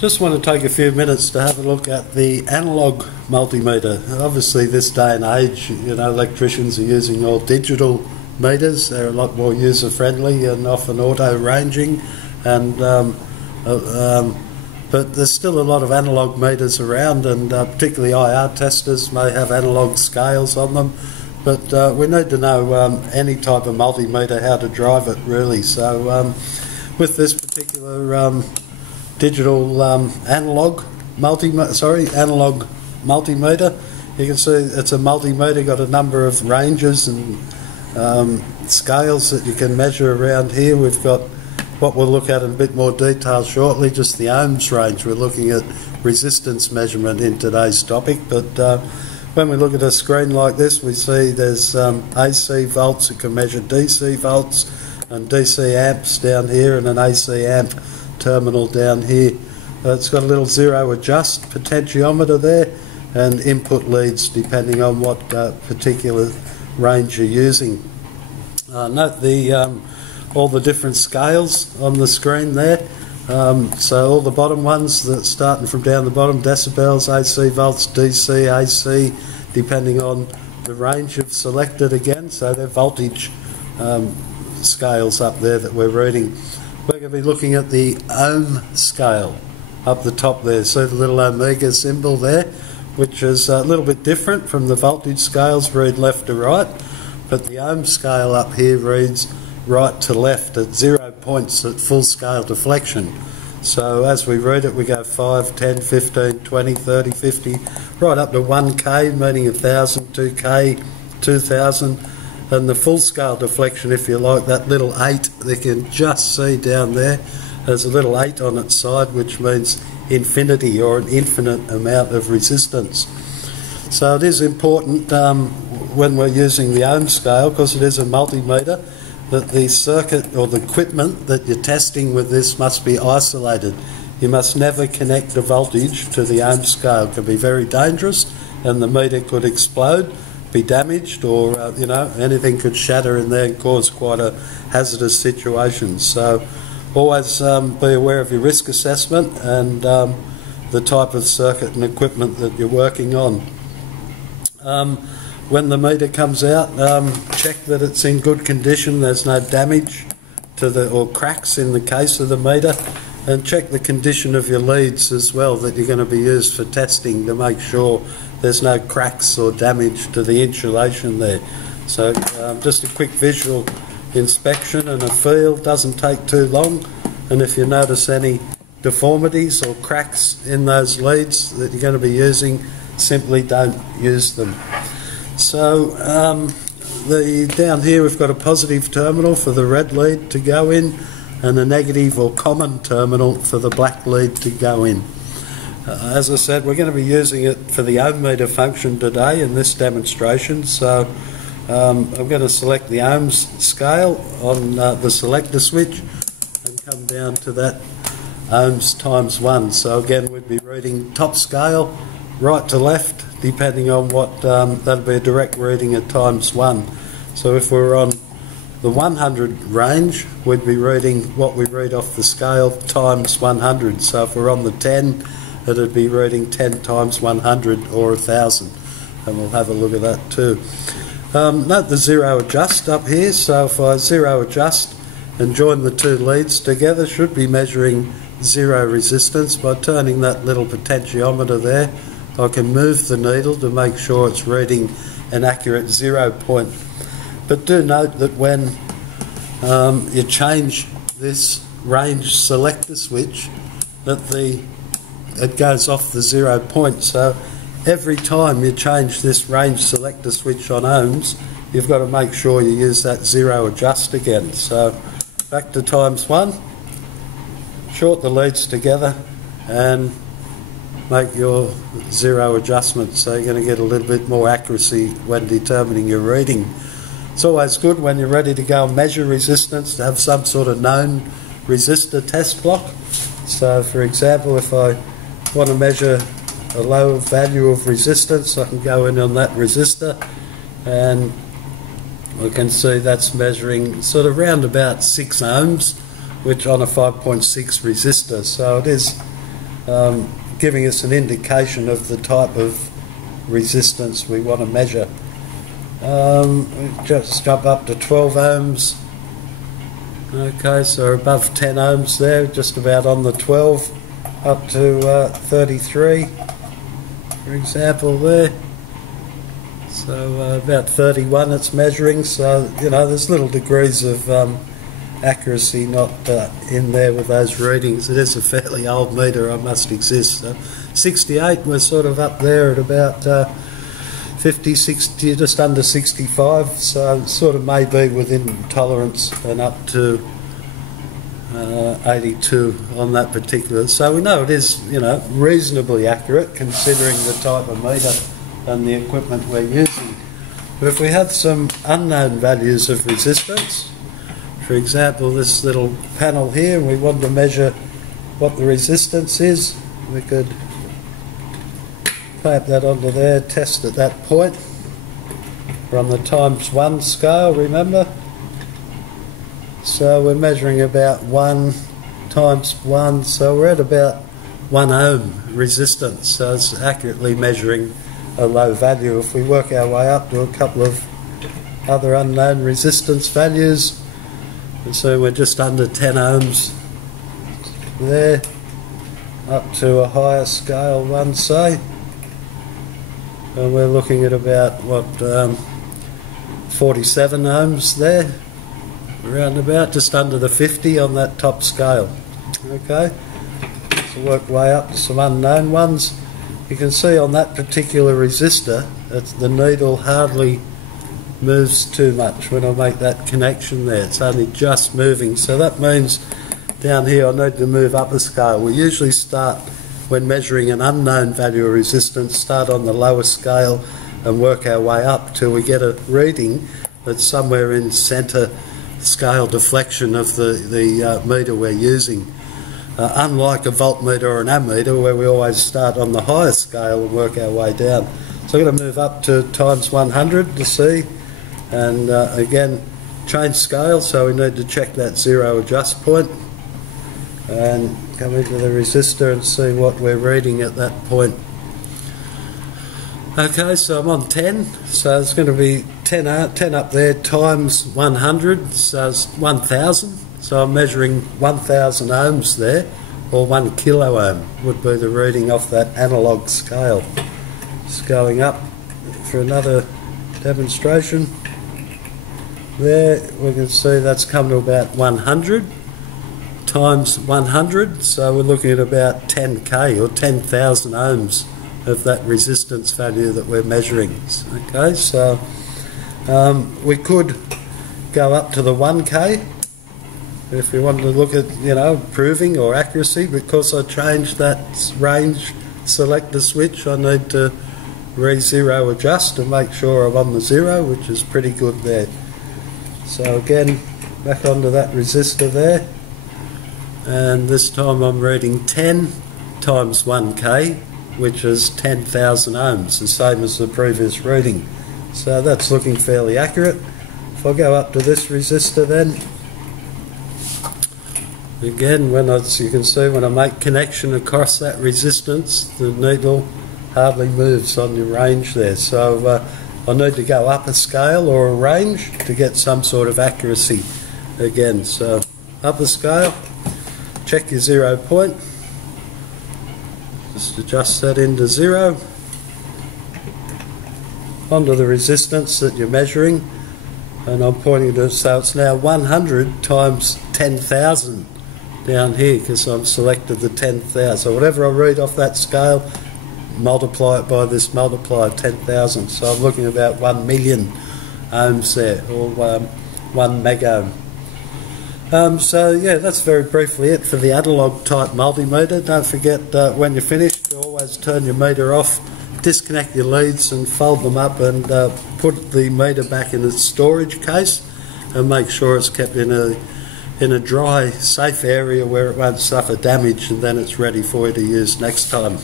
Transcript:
Just want to take a few minutes to have a look at the analog multimeter. Obviously this day and age, electricians are using all digital meters. They're a lot more user friendly and often auto ranging, and but there's still a lot of analog meters around, and particularly IR testers may have analog scales on them, but we need to know any type of multimeter, how to drive it really. So with this particular digital analog multimeter, you can see it's a multimeter, got a number of ranges and scales that you can measure around here. We've got what we'll look at in a bit more detail shortly, just the ohms range. We're looking at resistance measurement in today's topic, but when we look at a screen like this, we see there's AC volts. It can measure DC volts and DC amps down here, and an AC amp terminal down here. It's got a little zero adjust potentiometer there, and input leads depending on what particular range you're using. Note all the different scales on the screen there. So all the bottom ones, that starting from down the bottom, decibels, AC volts, DC, AC, depending on the range you've selected again. So they're voltage scales up there that we're reading. We're going to be looking at the ohm scale up the top there. See the little omega symbol there, which is a little bit different from the voltage scales, read left to right, but the ohm scale up here reads right to left at 0 points at full scale deflection. So as we read it, we go 5, 10, 15, 20, 30, 50, right up to 1K, meaning 1,000, 2K, 2,000. And the full scale deflection, if you like, that little 8 they can just see down there, there's a little 8 on its side, which means infinity, or an infinite amount of resistance. So it is important when we're using the ohm scale, because it is a multimeter, that the circuit or the equipment that you're testing with this must be isolated. You must never connect the voltage to the ohm scale. It can be very dangerous, and the meter could explode, be damaged, or anything could shatter in there and cause quite a hazardous situation. So always be aware of your risk assessment and the type of circuit and equipment that you're working on. When the meter comes out, check that it's in good condition, there's no damage to or cracks in the case of the meter, and check the condition of your leads as well that you're going to be used for testing, to make sure there's no cracks or damage to the insulation there. So just a quick visual inspection and a feel, doesn't take too long, and if you notice any deformities or cracks in those leads that you're going to be using, simply don't use them. So down here we've got a positive terminal for the red lead to go in, and a negative or common terminal for the black lead to go in. As I said, we're going to be using it for the ohm meter function today in this demonstration. So I'm going to select the ohms scale on the selector switch and come down to that ohms times 1. So again, we'd be reading top scale, right to left, depending on what, that'll be a direct reading at times 1. So if we're on the 100 range, we'd be reading what we read off the scale times 100. So if we're on the 10, it'd be reading 10 times 100 or 1,000, and we'll have a look at that too. Note the zero adjust up here. So if I zero adjust and join the two leads together, should be measuring zero resistance. By turning that little potentiometer there, I can move the needle to make sure it's reading an accurate 0 point. But do note that when you change this range selector switch, that it goes off the 0 point. So every time you change this range selector switch on ohms, you've got to make sure you use that zero adjust again. So back to times 1, short the leads together and make your zero adjustment, so you're going to get a little bit more accuracy when determining your reading. It's always good when you're ready to go and measure resistance to have some sort of known resistor test block. So for example, if I want to measure a low value of resistance, I can go in on that resistor and we can see that's measuring sort of round about 6 ohms, which on a 5.6 resistor. So it is giving us an indication of the type of resistance we want to measure. Just jump up to 12 ohms. Okay, so above 10 ohms there, just about on the 12, up to 33, for example there. So about 31 it's measuring, so you know there's little degrees of accuracy not in there with those readings. It is a fairly old meter, I must insist. So 68, we're sort of up there at about 50, 60, just under 65, so sort of maybe within tolerance, and up to 82 on that particular. So we know it is, you know, reasonably accurate considering the type of meter and the equipment we're using. But if we had some unknown values of resistance, for example this little panel here, and we wanted to measure what the resistance is, we could clamp that onto there, test at that point. We're on the ×1 scale, remember? So we're measuring about 1 × 1, so we're at about 1 ohm resistance, so it's accurately measuring a low value. If we work our way up to a couple of other unknown resistance values, and so we're just under 10 ohms there, up to a higher scale one, say, and we're looking at about what 47 ohms there, around about just under the 50 on that top scale. Okay, so work way up to some unknown ones. You can see on that particular resistor that the needle hardly moves too much when I make that connection there. It's only just moving, so that means down here I need to move up a scale. We usually start, when measuring an unknown value of resistance, start on the lower scale and work our way up till we get a reading that's somewhere in centre scale deflection of the meter we're using. Unlike a voltmeter or an ammeter where we always start on the higher scale and work our way down. So I'm going to move up to ×100 to see, and again change scale, so we need to check that zero adjust point and come into the resistor and see what we're reading at that point. Okay, so I'm on 10, so it's going to be 10 up there times 100, so it's 1000. So I'm measuring 1000 ohms there, or 1 kilo ohm would be the reading off that analogue scale. Just going up for another demonstration. There we can see that's come to about 100 times 100, so we're looking at about 10k or 10,000 ohms of that resistance value that we're measuring. Okay, so we could go up to the 1k if we wanted to look at, you know, proving or accuracy. Because I changed that range selector switch, I need to re-zero adjust to make sure I'm on the zero, which is pretty good there. So again, back onto that resistor there, and this time I'm reading 10 times 1k, which is 10,000 ohms, the same as the previous reading. So that's looking fairly accurate. If I go up to this resistor then, again, as you can see, when I make connection across that resistance, the needle hardly moves on the range there. So I need to go up a scale or a range to get some sort of accuracy again. So up a scale, check your 0 point, just adjust that into 0, onto the resistance that you're measuring, and I'm pointing to, so it's now 100 times 10,000 down here because I've selected the 10,000. So whatever I read off that scale, multiply it by this multiplier, 10,000. So I'm looking at about 1 million ohms there, or 1 megohm. So yeah, that's very briefly it for the analogue type multimeter. Don't forget when you're finished to always turn your meter off, disconnect your leads and fold them up, and put the meter back in its storage case and make sure it's kept in a dry, safe area where it won't suffer damage, and then it's ready for you to use next time.